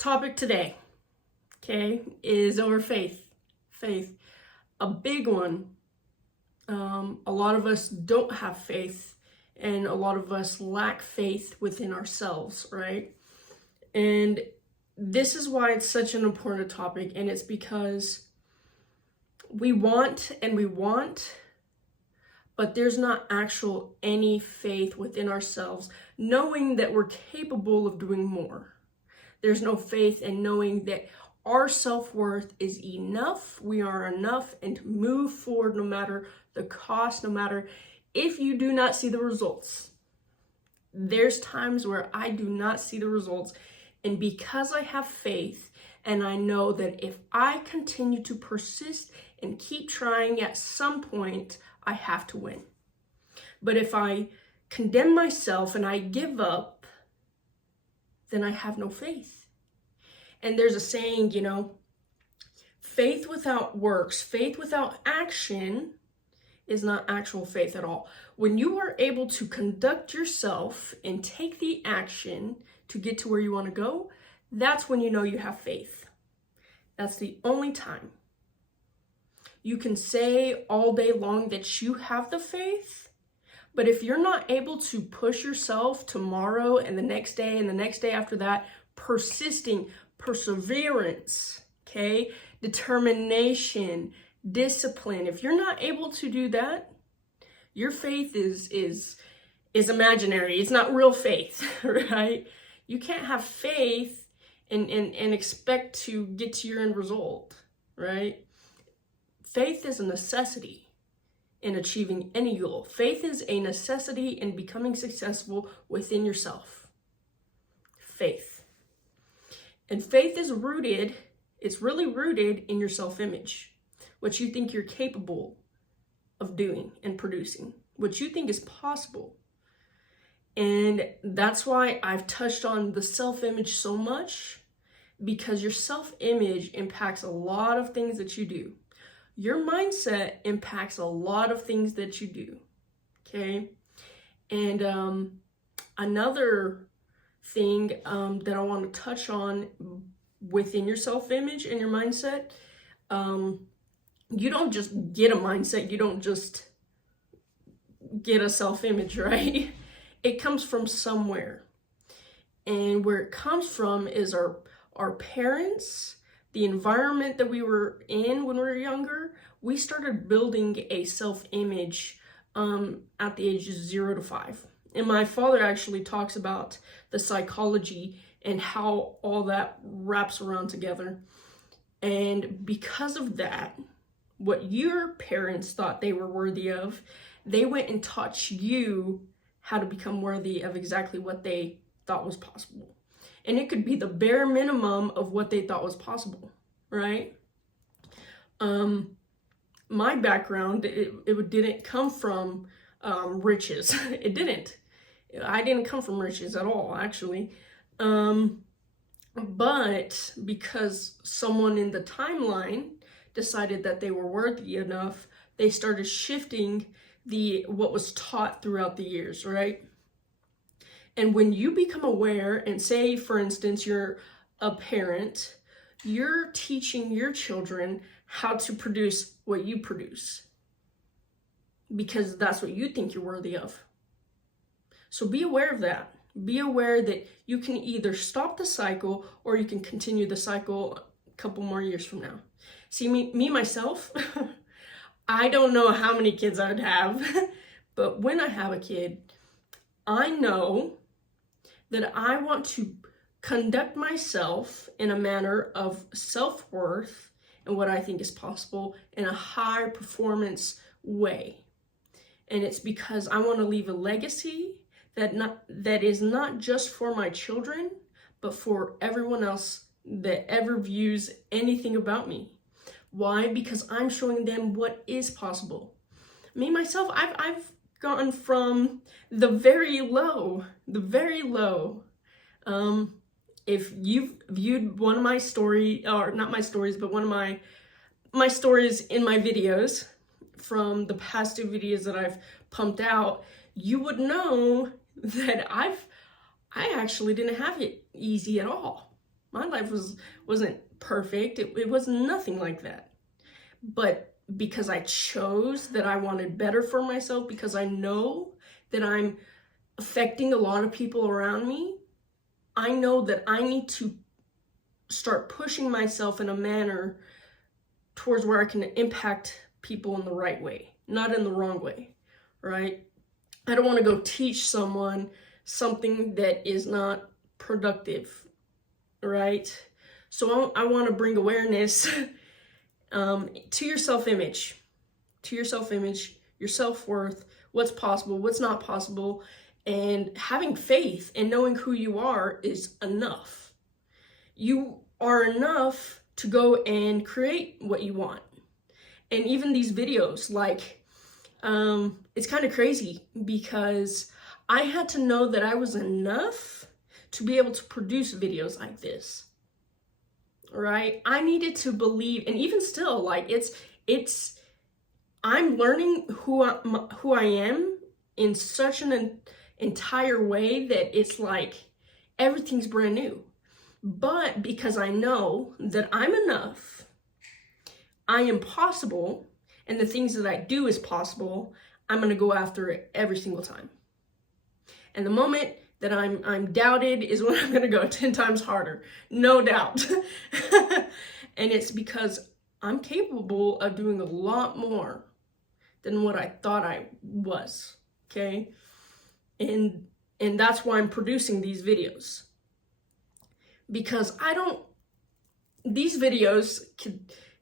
Topic today, okay, is over faith. Faith, a big one. A lot of us don't have faith, and a lot of us lack faith within ourselves, right? And this is why it's such an important topic, and it's because we want, but there's not actual any faith within ourselves, knowing that we're capable of doing more. There's no faith in knowing that our self-worth is enough, we are enough, and to move forward no matter the cost, no matter if you do not see the results. There's times where I do not see the results, and because I have faith, and I know that if I continue to persist and keep trying, at some point, I have to win. But if I condemn myself and I give up, then I have no faith. And there's a saying, faith without works, faith without action is not actual faith at all. When you are able to conduct yourself and take the action to get to where you want to go, that's when you know you have faith. That's the only time. You can say all day long that you have the faith, but if you're not able to push yourself tomorrow and the next day and the next day after that, persisting, perseverance, okay, determination, discipline, if you're not able to do that, your faith is imaginary. It's not real faith, right? You can't have faith and expect to get to your end result, right? Faith is a necessity in achieving any goal. Faith is a necessity in becoming successful within yourself. Faith. And faith is rooted, it's really rooted in your self-image, what you think you're capable of doing and producing, what you think is possible. And that's why I've touched on the self-image so much, because your self-image impacts a lot of things that you do. Your mindset impacts a lot of things that you do, okay? And another thing that I want to touch on within your self-image and your mindset, you don't just get a mindset, you don't just get a self-image, right? It comes from somewhere. And where it comes from is our parents, the environment that we were in when we were younger. We started building a self-image at the age of 0 to 5. And my father actually talks about the psychology and how all that wraps around together. And because of that, what your parents thought they were worthy of, they went and taught you how to become worthy of exactly what they thought was possible. And it could be the bare minimum of what they thought was possible, right? My background, it didn't come from riches. It didn't. I didn't come from riches at all, actually. But because someone in the timeline decided that they were worthy enough, they started shifting what was taught throughout the years, right? And when you become aware, and say, for instance, you're a parent, you're teaching your children how to produce what you produce, because that's what you think you're worthy of. So be aware of that. Be aware that you can either stop the cycle or you can continue the cycle a couple more years from now. See, me myself, I don't know how many kids I'd have, but when I have a kid, I know that I want to conduct myself in a manner of self-worth and what I think is possible in a high performance way. And it's because I want to leave a legacy that is not just for my children, but for everyone else that ever views anything about me. Why? Because I'm showing them what is possible. Me, myself, I've gone from the very low. If you've viewed one of my story, or not my stories, but one of my stories in my videos from the past 2 videos that I've pumped out, you would know that I actually didn't have it easy at all. My life wasn't perfect. It was nothing like that. But because I chose that I wanted better for myself, because I know that I'm affecting a lot of people around me, I know that I need to start pushing myself in a manner towards where I can impact people in the right way, not in the wrong way, right? I don't want to go teach someone something that is not productive, right? So I want to bring awareness to your self-image, your self-worth, what's possible, what's not possible, and having faith and knowing who you are is enough. You are enough to go and create what you want. And even these videos, like, it's kind of crazy because I had to know that I was enough to be able to produce videos like this, right? I needed to believe, and even still, like, I'm learning who I am in such an entire way that it's like everything's brand new. But because I know that I'm enough, I am possible, and the things that I do is possible, I'm going to go after it every single time. And the moment that I'm doubted is when I'm going to go 10 times harder, no doubt. And it's because I'm capable of doing a lot more than what I thought I was, okay? And that's why I'm producing these videos. Because these videos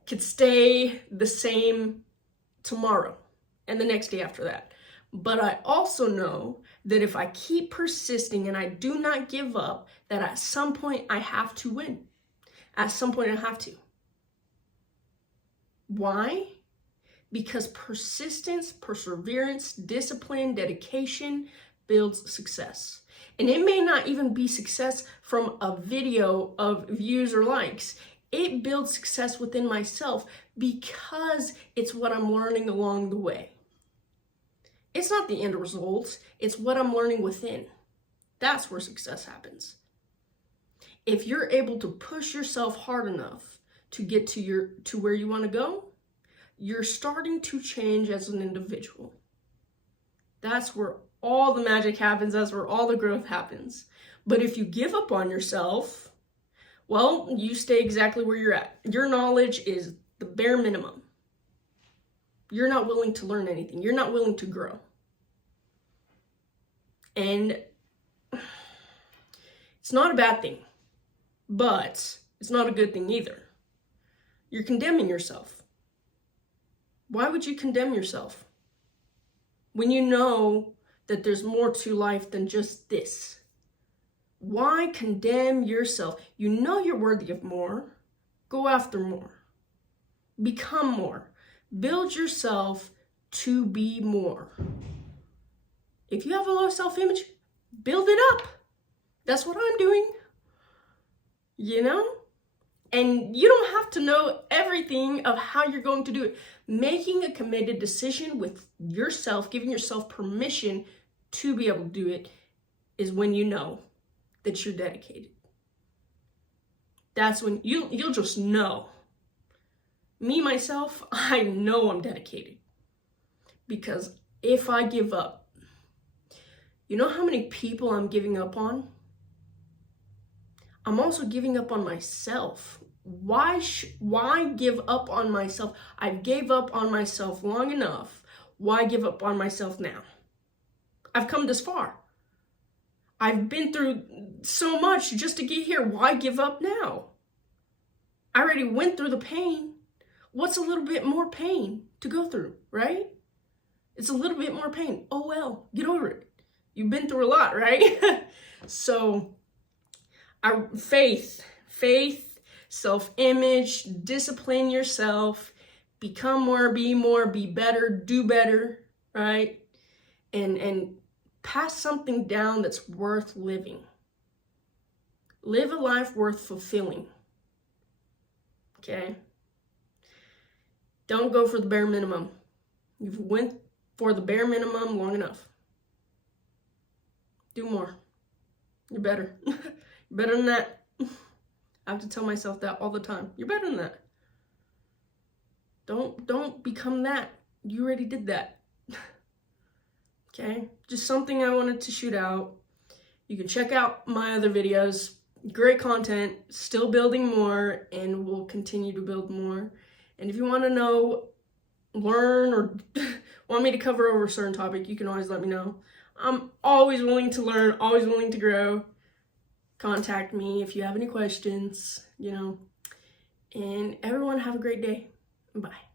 could stay the same tomorrow and the next day after that. But I also know that if I keep persisting and I do not give up, that at some point I have to win. At some point I have to. Why? Because persistence, perseverance, discipline, dedication builds success. And it may not even be success from a video of views or likes. It builds success within myself because it's what I'm learning along the way. It's not the end result, it's what I'm learning within. That's where success happens. If you're able to push yourself hard enough to get to where you want to go, you're starting to change as an individual. That's where all the magic happens. That's where all the growth happens. But if you give up on yourself, well, you stay exactly where you're at. Your knowledge is the bare minimum. You're not willing to learn anything. You're not willing to grow. And it's not a bad thing, but it's not a good thing either. You're condemning yourself. Why would you condemn yourself when you know that there's more to life than just this? Why condemn yourself? You know you're worthy of more. Go after more. Become more. Build yourself to be more. If you have a low self-image, build it up. That's what I'm doing. You know? And you don't have to know everything of how you're going to do it. Making a committed decision with yourself, giving yourself permission to be able to do it, is when you know that you're dedicated. That's when you'll just know. Me, myself, I know I'm dedicated. Because if I give up, you know how many people I'm giving up on? I'm also giving up on myself. Why give up on myself? I gave up on myself long enough. Why give up on myself now? I've come this far. I've been through so much just to get here. Why give up now? I already went through the pain. What's a little bit more pain to go through, right? It's a little bit more pain. Oh well, get over it. You've been through a lot, right? So, faith, self-image, discipline yourself, become more, be better, do better, right? And pass something down that's worth living. Live a life worth fulfilling. Okay? Don't go for the bare minimum. You've went for the bare minimum long enough. Do more. You're better. You're better than that. I have to tell myself that all the time. You're better than that. Don't become that. You already did that. Okay? Just something I wanted to shoot out. You can check out my other videos. Great content, still building more, and we'll continue to build more. And if you want to know, learn, or want me to cover over a certain topic, you can always let me know. I'm always willing to learn, always willing to grow. Contact me if you have any questions, And everyone have a great day. Bye.